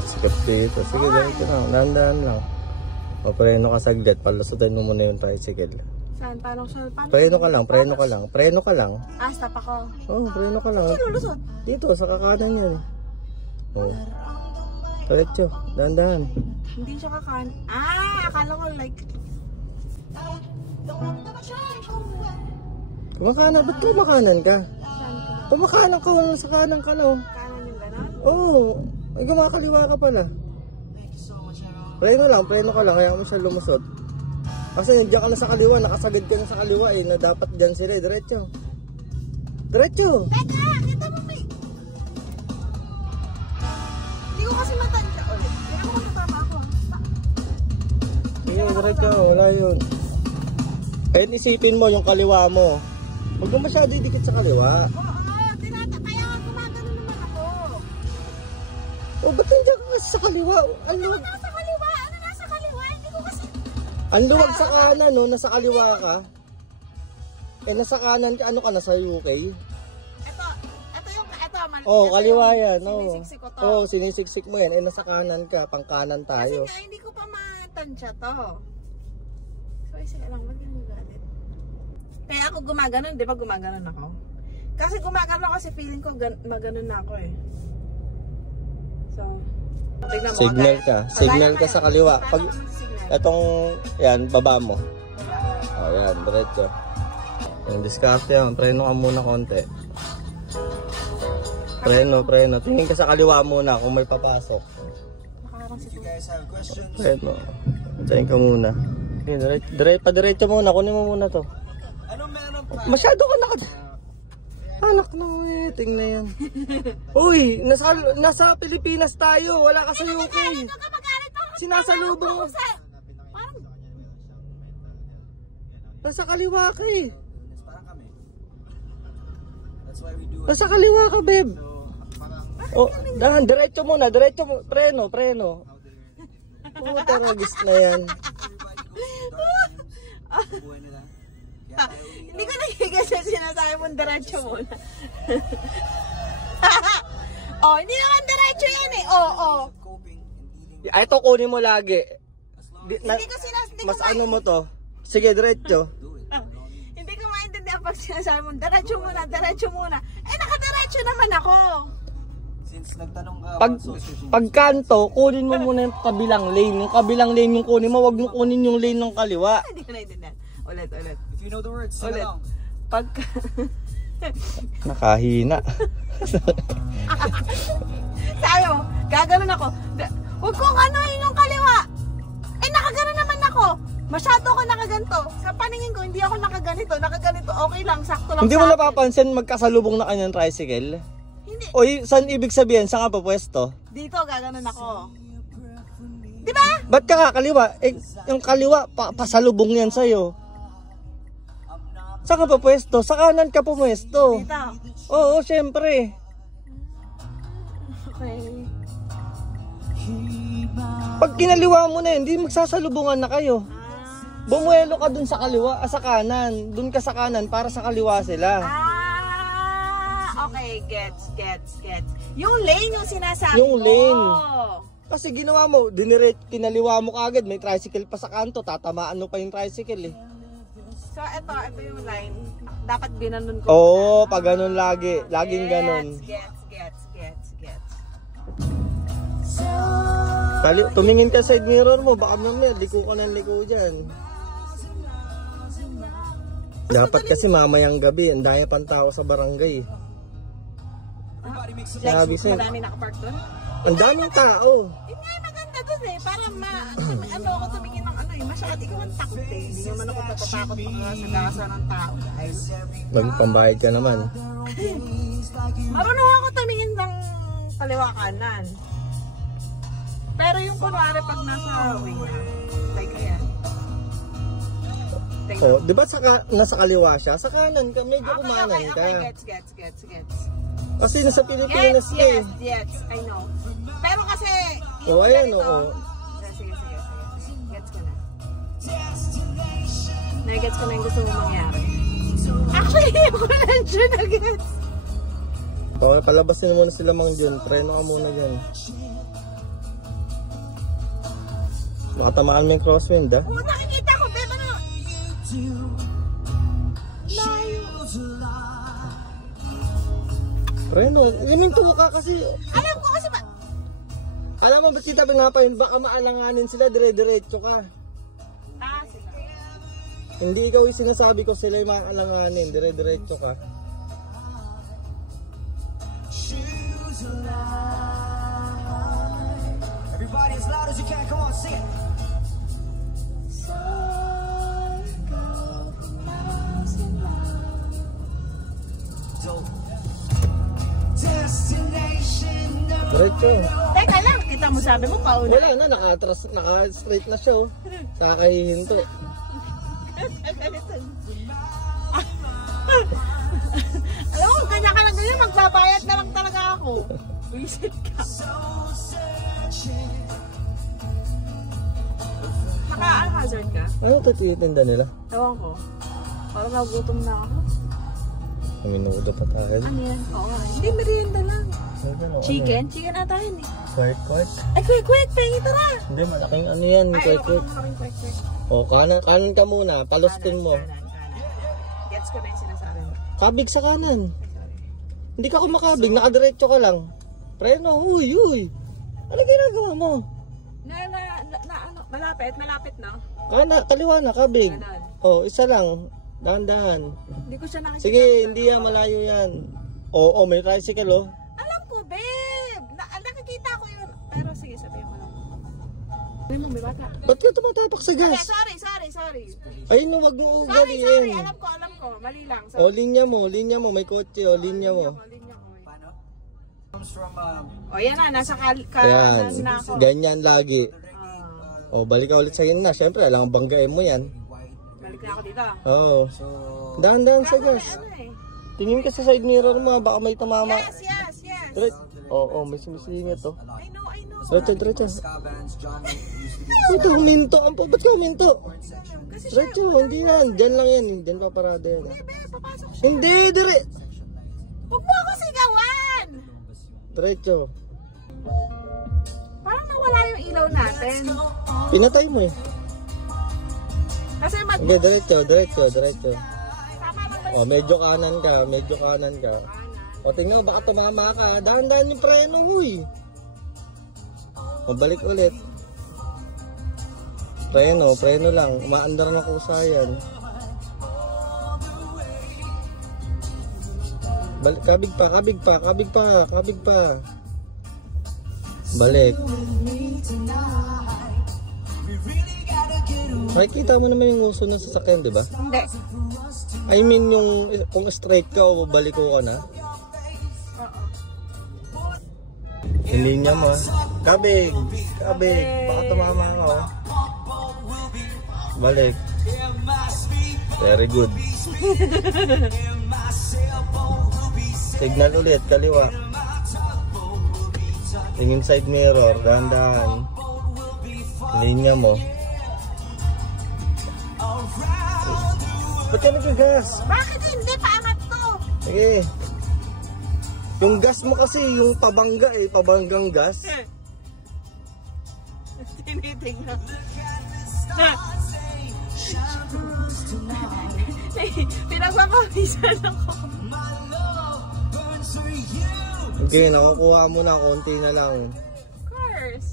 Skip dito. Sige, ganito lang. Dahan-dahan lang. O, preno ka saglit. Palusutin mo muna yung tricycle. Saan? Paano siya? Preno ka lang, preno ka lang. Preno ka lang. Ah, stop ako. Oo, preno ka lang. Sino lulusot? Dito, sa kakanan yan. Oo. Diretso, dahan-dahan. Hindi siya kakan. Ah, akala ko like... Kumakanan, ba't kumakanan ka? Saan ka? Kumakanan ka, wala sa kanan ka na. Kanan yung gano'n? Oo, ay kumakaliwa ka pala. Preno ka lang, kaya mo siya lumusot. Kasi nandiyan ka na sa kaliwa, nakasagad ka na sa kaliwa eh, na dapat dyan sila eh, diretso. Diretso! Teka, kita mo may... Hindi ko kasi matansya ulit. Kaya mo kung natama ako. Sige, diretso, wala yun. Kahit isipin mo yung kaliwa mo. Huwag mo masyado idikit sa kaliwa. Oo, kaya gumagano naman ako. O, ba't nandiyan ka kasi sa kaliwa? Ano? Nasa kaliwa? Ano nasa kaliwa? Hindi ko kasi... Ang luwag sa kanan, no? Nasa kaliwa ka. Eh, nasa kanan ka, ano ka, nasa UK? Ito yung, Oh, kaliwa yan, no? Sinisiksik ko to. Oh, sinisiksik mo yan. Eh, nasa kanan ka, pang kanan tayo. Kasi nga, hindi ko pa matansya to. So, sige lang, wag yung galit. Kaya ako gumaganon, di ba gumaganon ako? Kasi gumaganon ako kasi feeling ko maganon na ako eh. So, tignan mo. Signal ka. Signal ka sa kaliwa. Pag etong, yan, baba mo. Oh, yan, diretso. Yung diskarte yan, preno ka muna konti. Preno. Tingin ka sa kaliwa muna kung may papasok. Preno. Tingin ka muna. Padiretso muna, kunin mo muna to. Masyado ka anak ng wedding na yan. Uy, nasa Pilipinas tayo, wala ka sa UK. Sinasalubong mo. Nasa kaliwa ka eh. Nasa kaliwa ka, babe. Oh, dahan, diretso muna, preno. Puta, ragis na yan. Hindi ko nakikigas yung sinasabi mong diretso muna. Oh, hindi naman diretso yan eh. Oh. Ay, ito kunin mo lagi. Hindi ko mas ano mo to? Sige, diretso. Hindi ko maintindihan pag sinasabi mong diretso muna. Eh, nakadiretso naman ako. Since nagtanong ka Pagkanto, kunin mo muna yung kabilang lane. Yung kabilang lane yung kunin mo, wag mo kunin yung lane ng kaliwa. Hindi ko naintindihan. Ulit. If you know the words, sing Ulit. along. Nakahina. Sabi mo, gaganon ako. Huwag kong anuhin yung kaliwa. Eh, nakaganon naman ako. Masyado ako nakaganto. Sa paningin ko, hindi ako nakaganito. Okay lang, sakto lang. Hindi mo napapansin magkasalubong na kanyang tricycle? Hindi. Oy, saan ibig sabihin? Saan ka pa pwesto? Dito, gaganon ako. Diba? Ba't ka kakaliwa? Eh, yung kaliwa, pasalubong yan sa'yo. Saan ka pa pwesto? Sa kanan ka pumwesto. Dito. Oo, syempre. Okay. Pag kinaliwa mo na yun, hindi magsasalubungan na kayo. Bumuelo ka dun sa kaliwa, sa kanan. Dun ka sa kanan para sa kaliwa sila. Okay, gets. Yung lane yung sinasabi Yung mo. lane. Kasi ginawa mo, kinaliwa mo kagad, may tricycle pa sa kanto, tatamaan mo pa yung tricycle eh. So, ito yung line. Dapat binanon ko. Oo, pag ganun lagi. Laging ganun. Gets. Tumingin ka sa side mirror mo, baka mamaya, liko ka ng liko dyan. Dapat kasi mamayang gabi, ang daya pang tao sa barangay. Sabi sa'yo. Marami nakapark doon? Ang daming tao. Hindi, maganda doon eh. Para ako tumingin ng masyado ikaw ang takot eh. Hindi naman ako natatakot sa gasa ng tao. Magpambayad ka naman. Marunong ako tumingin ng kaliwa kanan. Pero yung kunwari pag nasa wing na, like ayan. Oh, di ba nasa kaliwa siya? Sa kanan ka, medyo kumanan ka. Okay, gets. Kasi nasa Pilipinas ka eh. Yes, I know. Pero kasi, Oh, ayan, oo. Sige. Gets ko na. Nagets ko na yung gusto mo mangyari. Actually, hindi ko na nandiyan na gets. Okay, palabasin muna sila Mang Jun. Preno ka muna dyan. Baka tamaan mo yung crosswind, ha? Oo, nakikita ko, beba na. Preno, huminto ka kasi. Alam ko kasi ba? Alam mo, ba't kita pinapayin? Baka maalanganin sila, dire-diretso ka. Sila. Hindi ikaw yung sinasabi ko, sila yung maalanganin, dire-diretso ka. Everybody as loud as you can, come on, sing it. Diretso. Teka lang, kita mo sabi mo pauna. Wala na, naka-straight na siya, oh. Kakahihinto, eh. Alam mo, kanya ka lang ganyan, magbabayad na lang talaga ako. Visit ka. Naka-hazard ka? Ano ito tinitinda nila? Ewan ko. Parang nagutom na ako. Minuto pa tayo. Ano yan? Oo nga. Hindi, merienda lang. Ano, Chicken? Chicken ata yun eh. Kwek-kwek? Ay, quick, pengi tara! Hindi, malaking ano yan, Ay, kwek-kwek. ayoko ng quick. O, kanan ka muna, palustin mo. Kanan. Gets ko na yung sinasabi mo. Kabig sa kanan. Ay, sorry. Hindi ka kumakabig, nakadiretso ka lang. Preno, uy. Ano ginagawa mo? Ano, malapit na. Kaliwa na, kabig. Kanan. O, isa lang. Dahan-dahan. Hindi ko siya nakikita. Sige, hindi yan, malayo yan. Oo, may tricycle, oh. Alam ko, babe! Nakikita ko yun. Pero sige, sabihin mo lang. Sabihin mo, may bata. Ba't ka tumatapak sa Okay, gas? sorry. Ayun, no, wag mo Sorry, ugaliin. alam ko. Mali lang. O, linya mo, may kotse, o, linya mo. Linya ko. Paano? Comes from O, yan na, nasa Yan, na ako. ganyan lagi. Ah, O, balik ka ulit sa na. Siyempre, alam ang banggain mo yan. balik na ako dito. Oo. so Dahan-dahan sa Kaso gas. may ano eh. Tingin ka sa side mirror mo, baka may tumama. Yes. Direct. Oo, may sumisingit, oh. I know. Diretso. ska bands, John used to be Ito, huminto. Ba't ka huminto? Kasi siya, Diretso, hindi yan. Diyan lang yan. Diyan pa parada yan. papasok siya. Hindi, dire. Huwag mo ako sigawan! Diretso. Parang nawala yung ilaw natin. Pinatay mo, eh. Kasi Hindi, diretso. Tama lang ba O, medyo kanan ka. O, tingnan mo, baka tumama ka. Dahan-dahan yung preno, huy. O, balik ulit. Preno lang. Umaandar na kusa yan. Kabig pa. Balik. Makikita mo naman yung uso ng sasakyan, di ba? Hindi. I mean, yung kung straight ka o baliko ka na. Hindi niya mo. Kabig. Baka tumama ka, oh. Balik. Very good. Signal ulit, kaliwa. Tingin side mirror, dahan-dahan. Linya mo. Ba't ka nag-gas? Bakit hindi? Paangat to. Sige. Yung gas mo kasi, yung pabanggang gas. Tinitingnan. Pinagpapawisan ako. Okay, nakukuha mo na, konti na lang. Of course.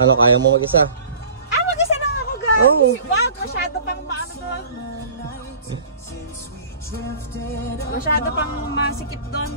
Ano, kaya mo mag-isa? Mag-isa lang ako, guys. Oh. Wag, masyado pang maano doon. Masyado pang masikip doon.